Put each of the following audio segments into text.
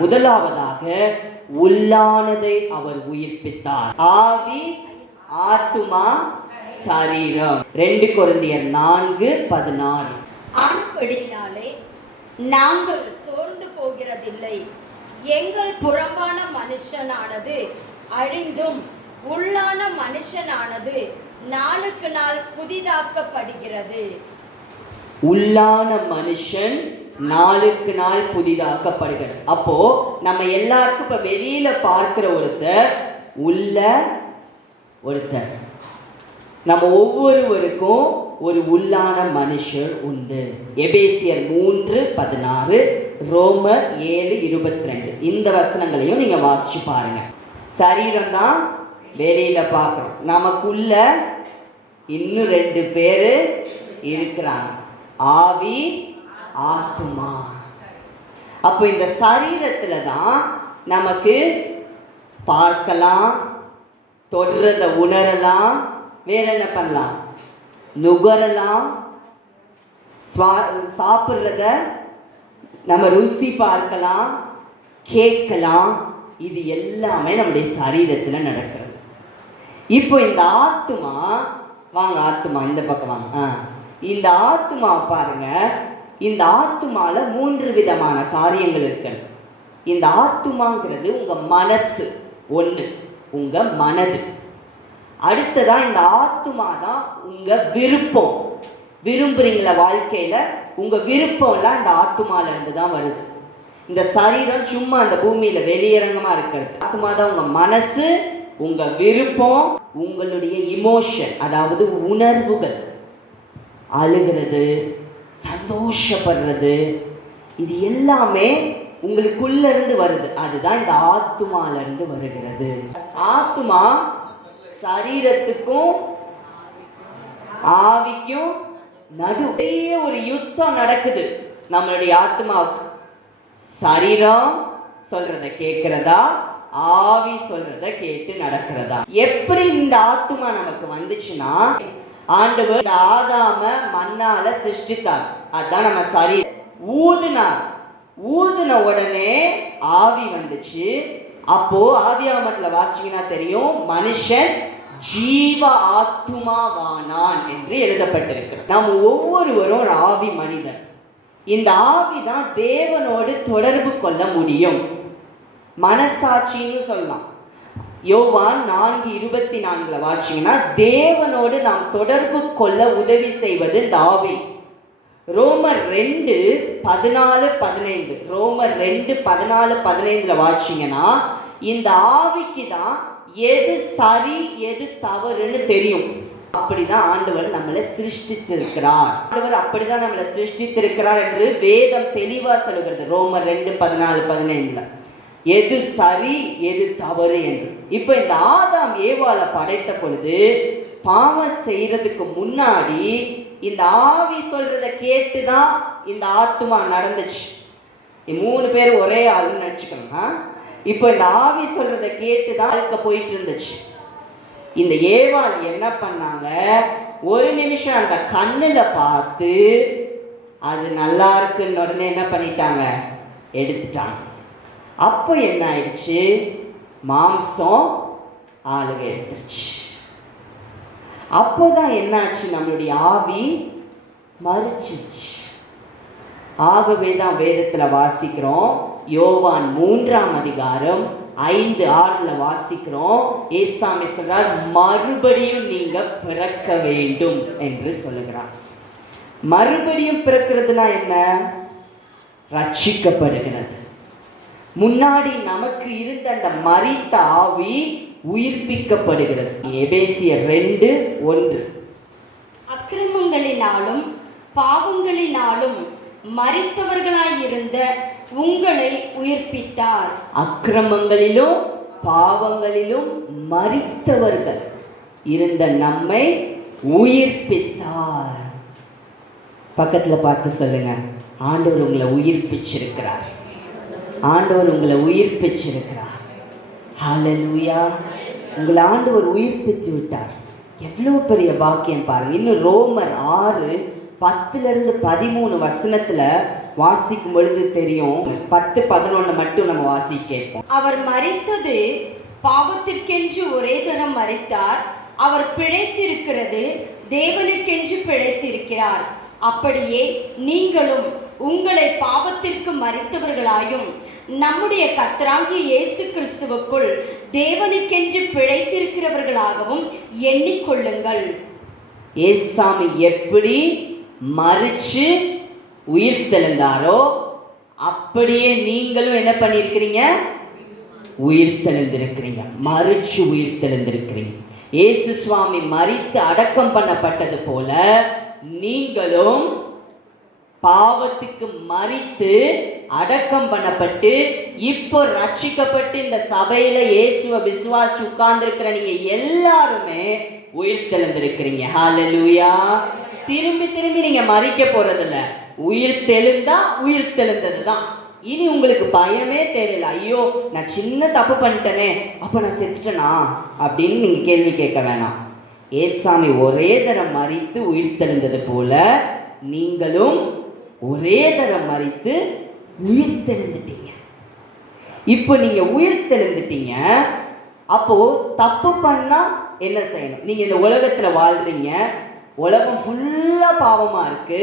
முதலாவதாக உள்ளானதை அவர் உயிர்ப்பித்தார். ஆவி, ஆத்துமா, சரீரம். 2 கொரிந்தியர் 4:16. ஆனபடியினாலே நாங்கள் சோர்ந்து போகிறதில்லை. எங்கள் புறம்பான மனுஷனானது அழிந்தும் உள்ளான மனுஷனானது நாளுக்கு நாள் புதிதாக்கப்படுகிறது. உள்ளான மனுஷன் நாளுக்கு நாள் புதிதாக்கப்படுகிறது. அப்போ நம்ம எல்லாருக்கும் இப்ப வெளியில பார்க்கிற ஒருத்தர் உள்ள ஒருத்தர். நம்ம ஒவ்வொருவருக்கும் ஒரு உள்ளான மனுஷர் உண்டு. எபேசியர் 3:16, ரோமர் 7:22. இந்த வசனங்களையும் நீங்க வாசிச்சு பாருங்க. சரீரம் தான் வெளியில பார்க்கிறோம். நமக்குள்ள இன்னும் 2 பேரு இருக்கிறாங்க, ஆவி, ஆத்துமா. அப்போ இந்த சரீரத்துல தான் நமக்கு பார்க்கலாம், தொடுறத உணரலாம், வேற என்ன பண்ணலாம், நுகரலாம், சாப்பிட்றத நம்ம ருசி பார்க்கலாம், கேட்கலாம். இது எல்லாமே நம்முடைய சரீரத்தில் நடக்கிறது. இப்போ இந்த ஆத்துமா, வாங்க ஆத்துமா இந்த பக்கம் வாங்க. இந்த ஆத்துமா பாருங்க, இந்த ஆத்துமால 3 விதமான காரியங்கள் இருக்கு. இந்த ஆத்துமாங்கிறது உங்க மனசு ஒன்று, உங்க மனது. அடுத்ததா இந்த ஆத்துமா தான் உங்க விருப்பம். விரும்புறீங்களா வாழ்க்கையில, உங்க விருப்பம்லாம் இந்த ஆத்துமால இருந்து தான் வருது. இந்த சரீரம் சும்மா அந்த பூமியில வெளியரங்கமா இருக்கிறது. ஆத்துமா தான் உங்க மனசு, உங்க விருப்பம், உங்களுடைய இமோஷன், அதாவது உணர்வுகள், அழுகிறது, சந்தோஷப்படுறது, இது எல்லாமே உங்களுக்குள்ள இருந்து வருது. அதுதான் இந்த ஆத்துமால இருந்து வருகிறது. ஆத்துமா சரீரத்துக்கும் ஆவிக்கும் நடுவே ஒரு யுத்தம் நடக்குது. நம்மளுடைய ஆத்மாவுக்கு சரீரம் சொல்றத கேட்கிறதா, ஆவி சொல்றத கேட்டு நடக்கிறதா? எப்படி இந்த ஆத்மா நமக்கு வந்துச்சுன்னா, ஆண்டவர் ஆதாம மண்ணால சிருஷ்டித்தார். அதுதான் நம்ம சரீரம். ஊதுன உடனே ஆவி வந்துச்சு. அப்போ ஆதியாகமத்துல வாசிங்கன்னா தெரியும், மனுஷன் ஜீவ ஆத்துமாவானான் என்று எழுதப்பட்டிருக்கிறது. நாம் ஒவ்வொருவரும் ஒரு ஆவி மனிதன். இந்த ஆவி தான் தேவனோடு தொடர்பு கொள்ள முடியும். மனசாட்சின்னு சொல்லலாம். யோவான் 4:24 வாசிங்கன்னா, தேவனோடு நாம் தொடர்பு கொள்ள உதவி செய்வது இந்த ஆவி. ரோமர் 2:14-15, ரோமர் 2:14-15 வாசிங்கன்னா, இந்த ஆவிக்கு தான் எது சரி எது தவறுன்னு தெரியும். அப்படிதான் ஆண்டவர் நம்மளை சிருஷ்டித்திருக்கிறார். ஆண்டவர் அப்படிதான் நம்மளை சிருஷ்டித்திருக்கிறார் என்று வேதம் தெளிவா சொல்லுகிறது. ரோமர் 2:14-15 எது சரி எது தவறு என்று. இப்ப இந்த ஆதாம் ஏவாள படைத்த பொழுது பாவம் செய்யறதுக்கு முன்னாடி இந்த ஆவி சொல்றத கேட்டுதான் இந்த ஆத்துமா நடந்துச்சு. 3 பேர் ஒரே ஆளுன்னு நினைச்சுக்கோங்க. இப்போ இந்த ஆவி சொல்றத கேட்டுதான் இருக்க போயிட்டு இருந்துச்சு. இந்த ஏவாள் என்ன பண்ணாங்க, ஒரு நிமிஷம் அந்த கண்ணுல பார்த்து அது நல்லா இருக்குன்னு உடனே என்ன பண்ணிட்டாங்க, எடுத்துட்டாங்க. அப்போ என்ன ஆயிடுச்சு, மாம்சம் ஆளுகை எடுத்துருச்சு. அப்போதான் என்னாச்சு, நம்மளுடைய ஆவி மறிச்சிச்சு. ஆகவே தான் வேதத்துல வாசிக்கிறோம், யோவான் 3:5-6 வாசிக்கிறோம், ஏசாமி சொல்றார், மறுபடியும் நீங்க பிறக்க வேண்டும் என்று சொல்லுகிறார். மறுபடியும் பிறக்கிறதுனா என்ன, ரட்சிக்கப்படுகிறது. முன்னாடி நமக்கு இருந்த அந்த மரித்த ஆவி உயிர்ப்பிக்கப்படுகிறது. எபேசியர் 2:1, அக்கிரமங்களினாலும் பாவங்களினாலும் மரித்தவர்களாயிருந்த உங்களை உயிர்ப்பித்தார். அக்கிரமங்களிலும் பாவங்களிலும் மரித்தவர்கள் இருந்த நம்மை உயிர்ப்பித்தார். பக்கத்துல பார்த்து சொல்லுங்க, ஆண்டவர் உங்களை உயிர்ப்பிச்சிருக்கிறார். ஆண்டவர் உங்களை உயிர்ப்பிச்சிருக்கிறார். ஹல்லேலூயா. உங்களை ஆண்டவர் உயிர்ப்பித்து விட்டார். எவ்வளவு பெரிய பாக்கியம் பாருங்க. இன்னும் ரோமர் 6:10-13 வசனத்துல வாசிக்கும் பொழுது தெரியும். 10-11 மட்டும் நம்ம வாசி கேட்போம். அவர் மரித்தது பாவத்திற்கென்று ஒரே தரம் மரித்தார். அவர் பிழைத்திருக்கிறது தேவனுக்கென்று பிழைத்திருக்கிறார். அப்படியே நீங்களும் உங்களை பாவத்திற்கு மரித்தவர்களாயும் நம்முடைய கர்த்தராகிய இயேசு கிறிஸ்துவுக்குள் தேவனுக்கென்று பிழைத்திருக்கிறவர்களாகவும் எண்ணிக்கொள்ளுங்கள். ஏசாமி எப்படி மரிச்சு உயிர் தெழுந்தாரோ அப்படியே நீங்களும் என்ன பண்ணியிருக்கிறீங்க? உயிர் தெழுந்திருக்கிறீங்க. மரிச்சு உயிர் தெழுந்திருக்கிறீங்க. இயேசு சுவாமி மரித்து அடக்கம் பண்ணப்பட்டது போல நீங்களும் பாவத்துக்கு மரித்து அடக்கம் பண்ணப்பட்டு இப்போ ரட்சிக்கப்பட்டு இந்த சபையில இயேசுவை விசுவாசி உட்கார்ந்துருக்கிற நீங்க எல்லாருமே உயிர் தெழுந்திருக்கிறீங்க. ஹல்லேலூயா. திரும்பி திரும்பி நீங்க மரிக்க போறதில்ல. உயிர் தெழுந்தா உயிர் தெழுந்தது தான். இனி உங்களுக்கு பயமே தெரியல. ஐயோ நான் சின்ன தப்பு பண்ணிட்டேனே, அப்போ நான் செத்துட்டேனா அப்படின்னு நீங்க கேள்வி கேட்க வேணாம். ஏசாமி ஒரே தரம் மரித்து உயிர் தெழுந்தது போல நீங்களும் ஒரே தரம் மரித்து உயிர் தெழுந்துட்டீங்க. இப்போ நீங்க உயிர் தெழுந்துட்டீங்க. அப்போ தப்பு பண்ணா என்ன செய்யணும்? நீங்க இந்த உலகத்துல வாழ்றீங்க, உலகம் ஃபுல்லா பாவமா இருக்கு.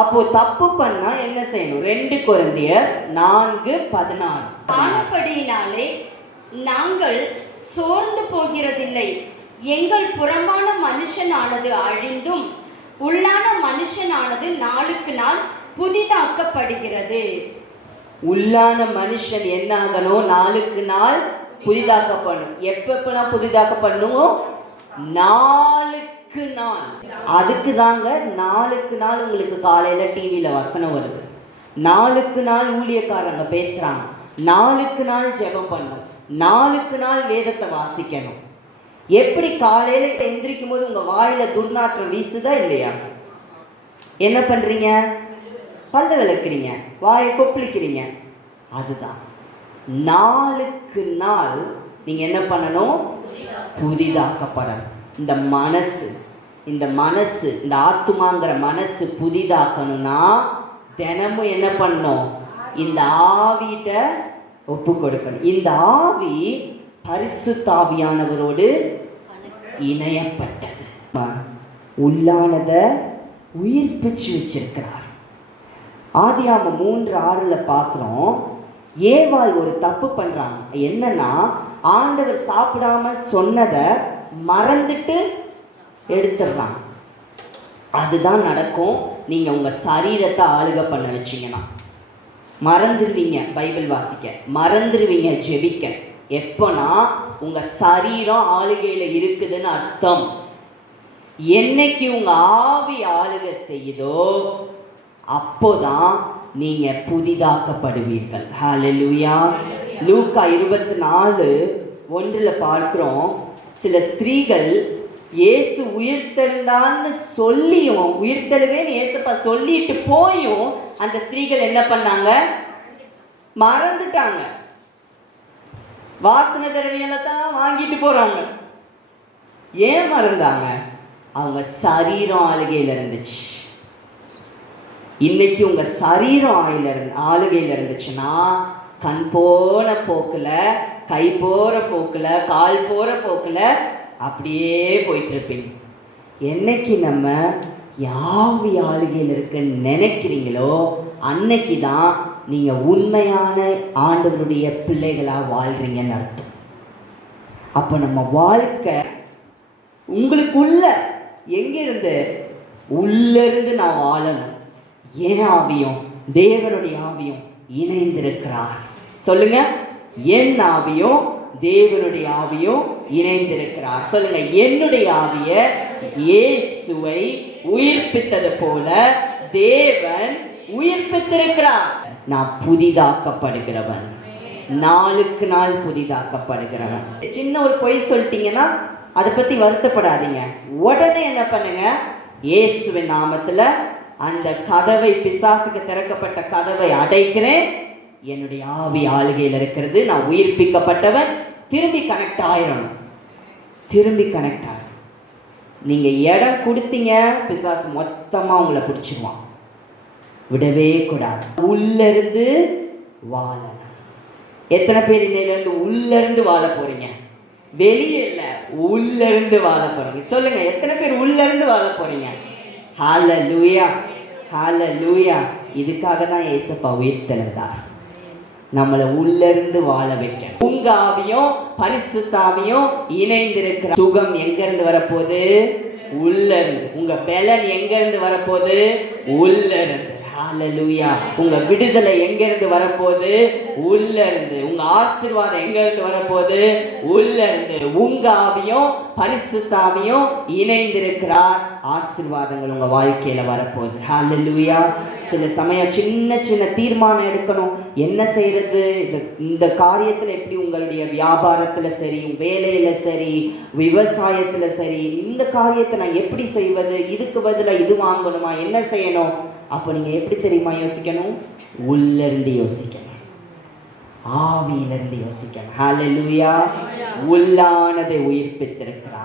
அப்போ தப்பு பண்ணா என்ன செய்யணும்? 2 கொரிந்தியர் 4:16. ஆனபடியினாலே நாங்கள் சோர்ந்து போகிறதில்லை. எங்கள் புறம்பான மனுஷனானது அழிந்தும் உள்ளான மனுஷனானது நாளுக்கு நாள் புதிதாக்கப்படுகிறது. உள்ளான மனுஷன் என்ன ஆகணும்? நாளுக்கு நாள் புதிதாக்கப்படணும். எப்பப்பெல்லாம் புதிதாக்கப்படணும்? நாளுக்கு நாள். அதுக்கு தாங்க நாளுக்கு நாள் உங்களுக்கு காலையில டிவியில வசனம் வருது, நாளுக்கு நாள் ஊழியக்காரங்க பேசுறாங்க, நாளுக்கு நாள் ஜெபம் பண்ணணும், நாளுக்கு நாள் வேதத்தை வாசிக்கணும். எப்படி காலையில எந்திரிக்கும் போது உங்க வாயில துர்நாற்றம் வீசுதா இல்லையா? என்ன பண்றீங்க? பல்ல விளக்குறீங்க, வாயை கொப்பளிக்கிறீங்க. அதுதான் நாளுக்கு நாள் நீங்க என்ன பண்ணணும்? புதிதாக்கப்படணும். இந்த மனசு இந்த ஆத்துமாங்கிற மனசு புதிதாக்கணும்னா தினமும் என்ன பண்ணணும்? இந்த ஆவிட்ட ஒப்பு கொடுக்கணும். இந்த ஆவி பரிசுத்த ஆவியானவரோடு இணையப்பட்டது. உள்ளானத உயிர்ப்பிச்சு வச்சிருக்கிறார். ஆதியாகமம் 3:6 பார்க்கிறோம். ஏவாள் ஒரு தப்பு பண்றாங்க. என்னன்னா, ஆண்டவர் சாப்பிடாம சொன்னதை மறந்துட்டு எடுத்துடுறாங்க. அதுதான் நடக்கும். நீங்க உங்க சரீரத்தை ஆளுகை பண்ண வச்சீங்கன்னா மறந்துடுவீங்க பைபிள் வாசிக்க, மறந்துடுவீங்க ஜெபிக்க. எப்போனா உங்க சரீரம் ஆளுகையில இருக்குதுன்னு அர்த்தம். என்னைக்கு உங்க ஆவி ஆளுகை செய்யுதோ அப்போதான் நீங்க புதிதாக்கப்படுவீர்கள். ஹல்லேலூயா. லூக்கா 24:1 பார்க்கிறோம். சில ஸ்திரீகள் இயேசு உயிர்த்தெழுந்தான்னு சொல்லியும், உயிர்த்தெழுவேன்னு இயேசுப்பா சொல்லிட்டு போயும் அந்த ஸ்திரீகள் என்ன பண்ணாங்க? மறந்துட்டாங்க. வாசனை திரவியங்களை தான் வாங்கிட்டு போறாங்க. ஏன் மறந்தாங்க? அவங்க சரீரம் ஆளுகையில் இருந்துச்சு. இன்னைக்கு உங்க சரீரம் ஆளுகையில் இருந்துச்சுன்னா கண் போன போக்குல, கை போற போக்குல, கால் போற போக்குல அப்படியே போயிட்டு இருப்பீங்க. என்னைக்கு நம்ம யாவி ஆளுகையில் இருக்குன்னு நினைக்கிறீங்களோ அன்னைக்கு தான் நீங்க உண்மையான ஆண்டவருடைய பிள்ளைகளா வாழ்றீங்கன்னு அர்த்தம். அப்போ நம்ம வாழ்க்கை உங்களுக்குள்ள எங்கிருந்து? உள்ளிருந்து நான் வாழணும். என் ஆவியும் தேவனுடைய ஆவியும் இணைந்திருக்கிறார். சொல்லுங்க, என் ஆவியும் தேவனுடைய ஆவியும் இணைந்திருக்கிறார். சொல்லுங்க, என்னுடைய ஆவிய இயேசுவை உயிர்ப்பித்தது போல தேவன் உயிர்ப்பித்திருக்கிறார். நான் புதிதாக்கப்படுகிறவன், நாளுக்கு நாள் புதிதாக்கப்படுகிறவன். சின்ன ஒரு பொய் சொல்லிட்டீங்கன்னா அதை பத்தி வருத்தப்படாதீங்க. உடனே என்ன பண்ணுங்க? இயேசுவின் நாமத்துல அந்த கதவை, பிசாசுக்கு திறக்கப்பட்ட கதவை அடைக்கிறேன். என்னுடைய ஆவி ஆளுகையில் இருக்கிறது, நான் உயிர்ப்பிக்கப்பட்டவன். திரும்பி கனெக்ட் ஆயிரணும். திரும்பி கனெக்ட் ஆயிரும். நீங்க இடம் கொடுத்தீங்க, பிசாசு மொத்தமா உங்களை பிடிச்சிருவான். விடவே கூடாது. உள்ள இருந்து வாழணும். எத்தனை பேர் இன்னையிலிருந்து உள்ள இருந்து வாழ போறீங்க? வெளியே இல்ல, உள்ள இருந்து வாழ போறீங்க. சொல்லுங்க, எத்தனை பேர் உள்ள இருந்து வாழ போறீங்க? ஹல்லேலூயா, ஹல்லேலூயா. இதுக்காக தான் ஏசப்பா உயிர்த்தெழுந்தார், நம்மளை உள்ள இருந்து வாழ வைக்க. உங்க ஆவியும் பரிசுத்த ஆவியும் இணைந்திருக்கிற சுகம் எங்க இருந்து வரப்போகுது? உள்ள இருந்து. உங்க பலன் எங்க இருந்து வரப்போகுது? உள்ள இருந்து. ஹல்லேலூயா. உங்க விடுதலை எங்க இருந்து வரப்போகுது? உள்ள இருந்து. உங்க ஆசீர்வாதம் எங்க இருந்து வரப்போகுது? உள்ள இருந்து. உங்க ஆவியும் பரிசுத்த ஆவியும் இணைந்திருக்கிறார், ஆசீர்வாதங்கள் உங்க வாழ்க்கையில வரப்போகுது. ஹல்லேலூயா. சில சமயம் சின்ன சின்ன தீர்மானம் எடுக்கணும். என்ன செய்யறது? இந்த காரியத்துல எப்படி, உங்களுடைய வியாபாரத்துல சரி, வேலையில சரி, விவசாயத்துல சரி, இந்த காரியத்தை நான் எப்படி செய்வது? இதுக்கு பதிலாக இது வாங்கணுமா? என்ன செய்யணும்? அப்போ நீங்கள் எப்படி தெரியுமா யோசிக்கணும்? உள்ளிருந்து யோசிக்கணும், ஆவியிலிருந்து யோசிக்கணும். ஹல்லேலூயா. உள்ளானதை உயிர்ப்பித்திருக்கிறார்.